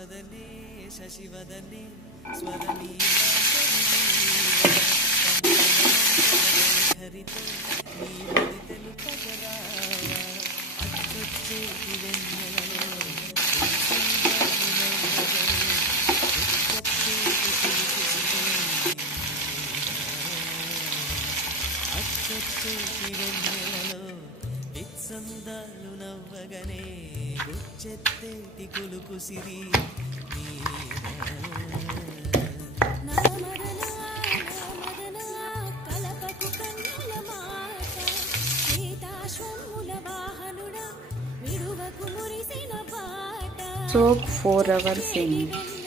శశివదనే హరితో నీ మదితలు పగరావా అచ్చొచ్చేటి వెన్నెలలో అచ్చొచ్చేటి వెన్నెలలో ఇత్సందాలు నవ్వగనే గుచ్చెత్తేటి కులుకు సిరి Soak 4 hours in